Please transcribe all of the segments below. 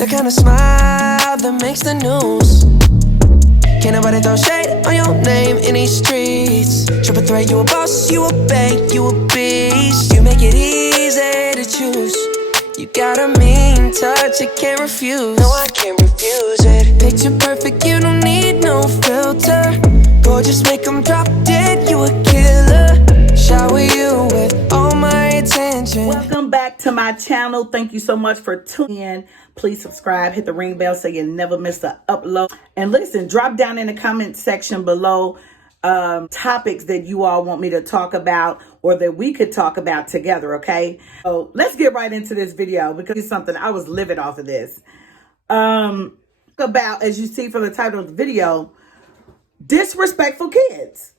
The kind of smile that makes the news. Can't nobody throw shade on your name in these streets. Triple threat, you a boss, you a bank, you a beast. You make it easy to choose. You got a mean touch, you can't refuse. No, I can't refuse it. Picture perfect, you don't need no filter. Gorgeous, make them drop dead, you a killer. Shower you with all my attention. Welcome back to my channel. Thank you so much for tuning in. Please subscribe, hit the ring bell so you never miss an upload. And listen, drop down in the comment section below topics that you all want me to talk about or that we could talk about together, okay? So let's get right into this video because it's something I was living off of this. About, as you see from the title of the video, disrespectful kids.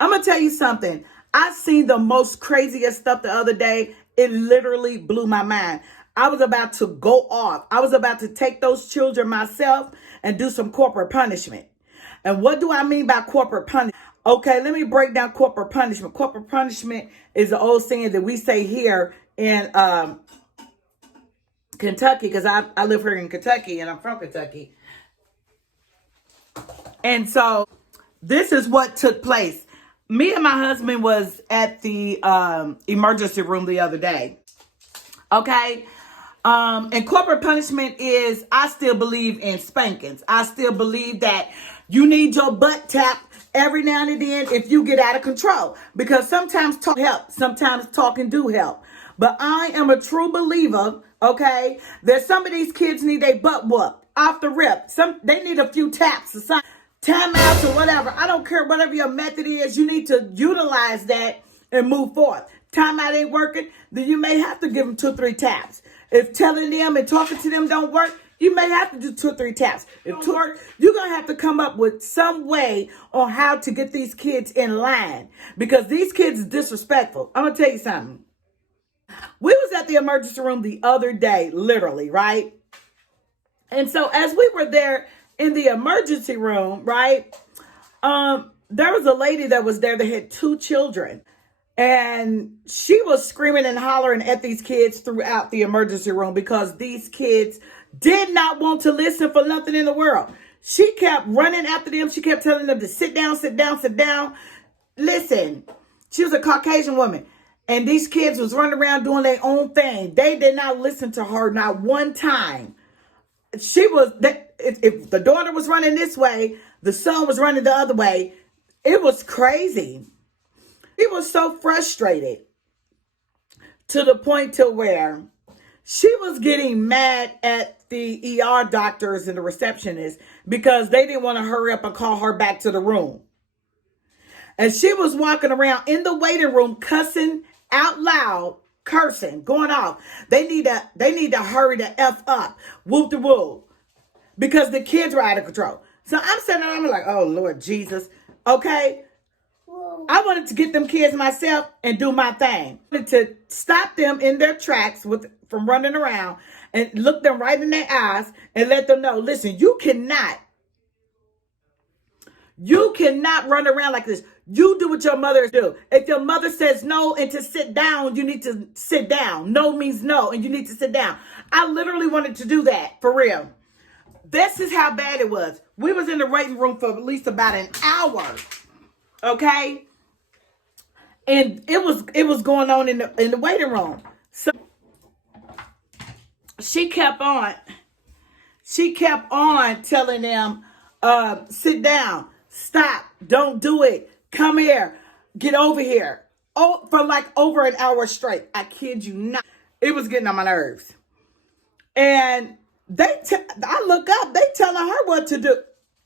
I'm gonna tell you something. I seen the most craziest stuff the other day. It literally blew my mind. I was about to go off. I was about to take those children myself and do some corporate punishment. And what do I mean by corporate punishment? Okay, let me break down corporate punishment. Corporate punishment is an old saying that we say here in Kentucky, because I live here in Kentucky and I'm from Kentucky. And so this is what took place. Me and my husband was at the emergency room the other day. Okay. And corporate punishment is, I still believe in spankings. I still believe that you need your butt tapped every now and then if you get out of control. Because sometimes talk helps. Sometimes talking do help. But I am a true believer, okay, that some of these kids need their butt whooped off the rip. They need a few taps or something. Timeouts or whatever. I don't care whatever your method is. You need to utilize that and move forward. Timeout ain't working, then you may have to give them 2 or 3 taps. If telling them and talking to them don't work, you may have to do 2 or 3 taps. If 2 work, you're going to have to come up with some way on how to get these kids in line. Because these kids are disrespectful. I'm going to tell you something. We was at the emergency room the other day, literally, right? And so as we were there in the emergency room, right, there was a lady that was there that had 2 children. And she was screaming and hollering at these kids throughout the emergency room because these kids did not want to listen for nothing in the world. She kept running after them. She kept telling them to sit down, sit down, sit down. Listen, she was a Caucasian woman. And these kids was running around doing their own thing. They did not listen to her not one time. If the daughter was running this way, the son was running the other way. It was crazy. He was so frustrated to the point to where she was getting mad at the ER doctors and the receptionists because they didn't want to hurry up and call her back to the room. And she was walking around in the waiting room cussing out loud, cursing, going off. They need to hurry the F up, whoop the whoop, because the kids were out of control. So I'm sitting there, I'm like, oh Lord Jesus, okay. I wanted to get them kids myself and do my thing. I wanted to stop them in their tracks from running around and look them right in their eyes and let them know, listen, you cannot run around like this. You do what your mother do. If your mother says no and to sit down, you need to sit down. No means no, and you need to sit down. I literally wanted to do that, for real. This is how bad it was. We was in the waiting room for at least about an hour. Okay? And it was going on in the waiting room. So she kept on telling them, sit down, stop, don't do it, come here, get over here. Oh, for like over an hour straight. I kid you not. It was getting on my nerves. And I look up, they telling her what to do.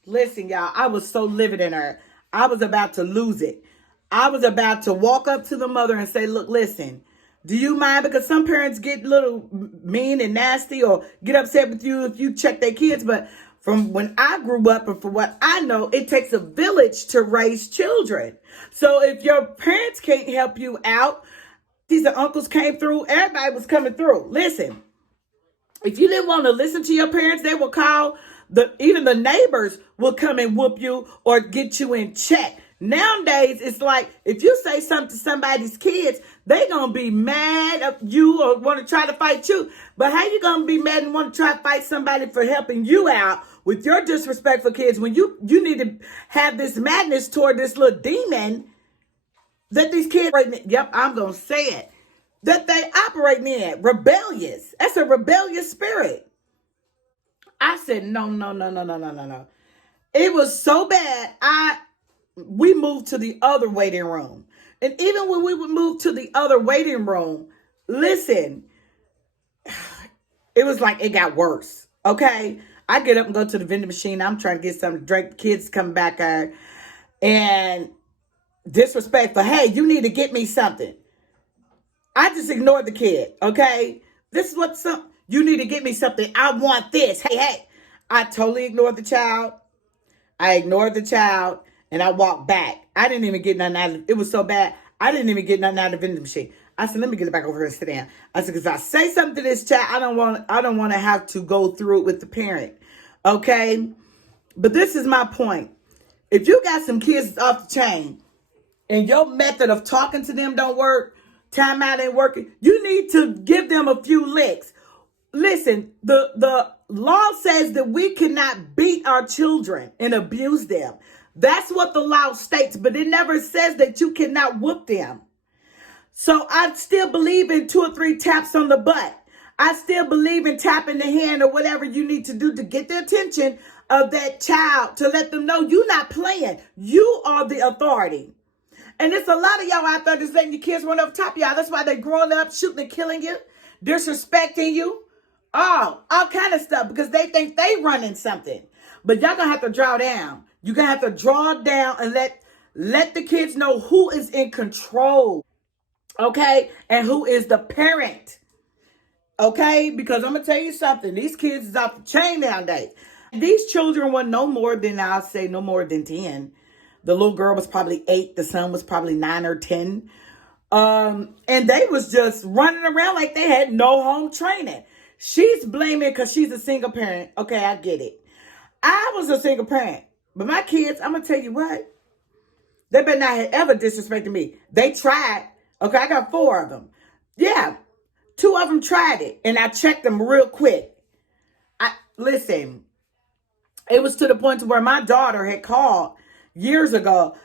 Listen, y'all, I was so livid in her. I was about to lose it. I was about to walk up to the mother and say, look, listen, do you mind? Because some parents get a little mean and nasty or get upset with you if you check their kids. But from when I grew up and from what I know, it takes a village to raise children. So if your parents can't help you out, these uncles came through, everybody was coming through. Listen, if you didn't want to listen to your parents, they will call, even the neighbors will come and whoop you or get you in check. Nowadays, it's like if you say something to somebody's kids, they gonna be mad at you or want to try to fight you. But how you gonna be mad and want to try to fight somebody for helping you out with your disrespectful kids when you need to have this madness toward this little demon that these kids, yep, I'm gonna say it, that they operate in, rebellious. That's a rebellious spirit. I said, no, no, no, no, no, no, no, no. It was so bad. We moved to the other waiting room. And even when we would move to the other waiting room, listen, it was like it got worse. Okay. I get up and go to the vending machine. I'm trying to get something to drink. The kids come back there and disrespectful. Hey, you need to get me something. I just ignored the kid. Okay. This is what's up. You need to get me something. I want this. Hey, hey. I totally ignored the child. And I walked back. I didn't even get nothing out of it. It was so bad. I didn't even get nothing out of the vending machine. I said, let me get it back over here and sit down. I said, because I say something to this child, I don't want to have to go through it with the parent. Okay? But this is my point. If you got some kids off the chain and your method of talking to them don't work, timeout ain't working, you need to give them a few licks. Listen, the law says that we cannot beat our children and abuse them. That's what the law states, but it never says that you cannot whoop them. So I still believe in 2 or 3 taps on the butt. I still believe in tapping the hand or whatever you need to do to get the attention of that child, to let them know you're not playing. You are the authority. And it's a lot of y'all out there just letting your kids run up top of y'all. That's why they're growing up, shooting and killing you, disrespecting you. Oh, all kind of stuff because they think they running something. But y'all gonna have to draw down. You're gonna have to draw down and let the kids know who is in control. Okay? And who is the parent. Okay? Because I'm gonna tell you something. These kids is off the chain nowadays. These children were no more than, I'll say, no more than 10. The little girl was probably 8. The son was probably 9 or 10. And they was just running around like they had no home training. She's blaming because she's a single parent. Okay, I get it. I was a single parent. But my kids, I'm going to tell you what. They better not have ever disrespected me. They tried. Okay, I got 4 of them. Yeah, 2 of them tried it. And I checked them real quick. Listen, it was to the point to where my daughter had called years ago.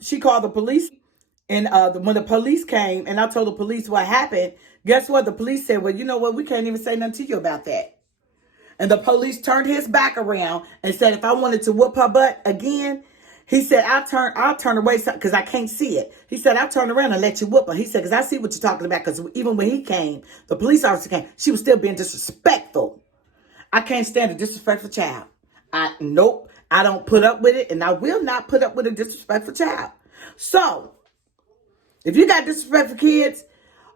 She called the police. And when the police came and I told the police what happened, guess what? The police said, well, you know what? We can't even say nothing to you about that. And the police turned his back around and said, if I wanted to whoop her butt again, he said, I'll turn away because I can't see it. He said, I'll turn around and let you whoop her. He said, because I see what you're talking about. Because even when he came, the police officer came, she was still being disrespectful. I can't stand a disrespectful child. Nope. I don't put up with it. And I will not put up with a disrespectful child. So, if you got disrespectful kids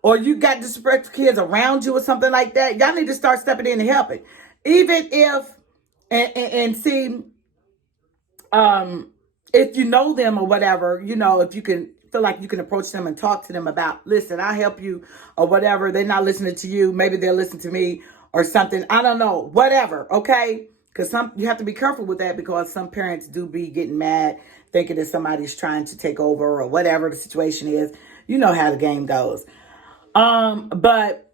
or you got disrespectful kids around you or something like that, y'all need to start stepping in and helping. Even if, and see, if you know them or whatever, you know, if you can feel like you can approach them and talk to them about, listen, I'll help you or whatever. They're not listening to you. Maybe they'll listen to me or something. I don't know, whatever. Okay. Because you have to be careful with that because some parents do be getting mad thinking that somebody's trying to take over or whatever the situation is. You know how the game goes. But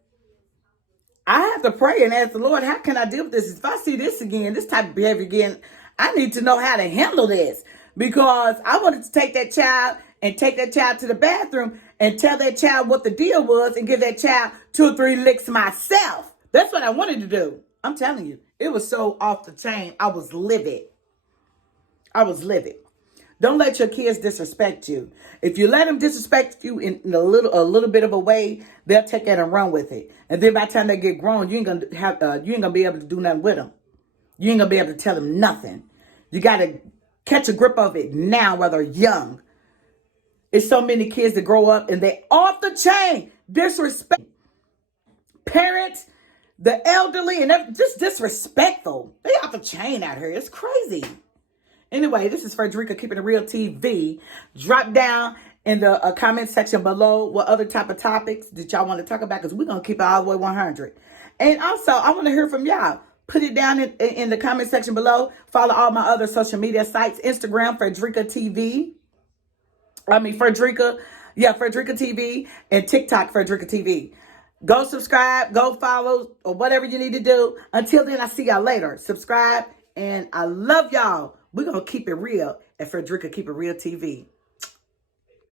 I have to pray and ask the Lord, how can I deal with this? If I see this again, this type of behavior again, I need to know how to handle this because I wanted to take that child to the bathroom and tell that child what the deal was and give that child 2 or 3 licks myself. That's what I wanted to do. I'm telling you, it was so off the chain. I was livid. Don't let your kids disrespect you. If you let them disrespect you in a little bit of a way, they'll take that and run with it. And then by the time they get grown, you ain't gonna be able to do nothing with them. You ain't gonna be able to tell them nothing. You gotta catch a grip of it now while they're young. It's so many kids that grow up and they off the chain, disrespect parents, the elderly, and just disrespectful. They off the chain out here. It's crazy. Anyway, this is Frederica Keeping It Real TV. Drop down in the comment section below what other type of topics that y'all want to talk about because we're going to keep it all the way 100. And also, I want to hear from y'all. Put it down in the comment section below. Follow all my other social media sites. Instagram, Frederica TV. Frederica. Yeah, Frederica TV and TikTok Frederica TV. Go subscribe, go follow, or whatever you need to do. Until then, I see y'all later. Subscribe, and I love y'all. We're going to keep it real at Frederica Keep It Real TV.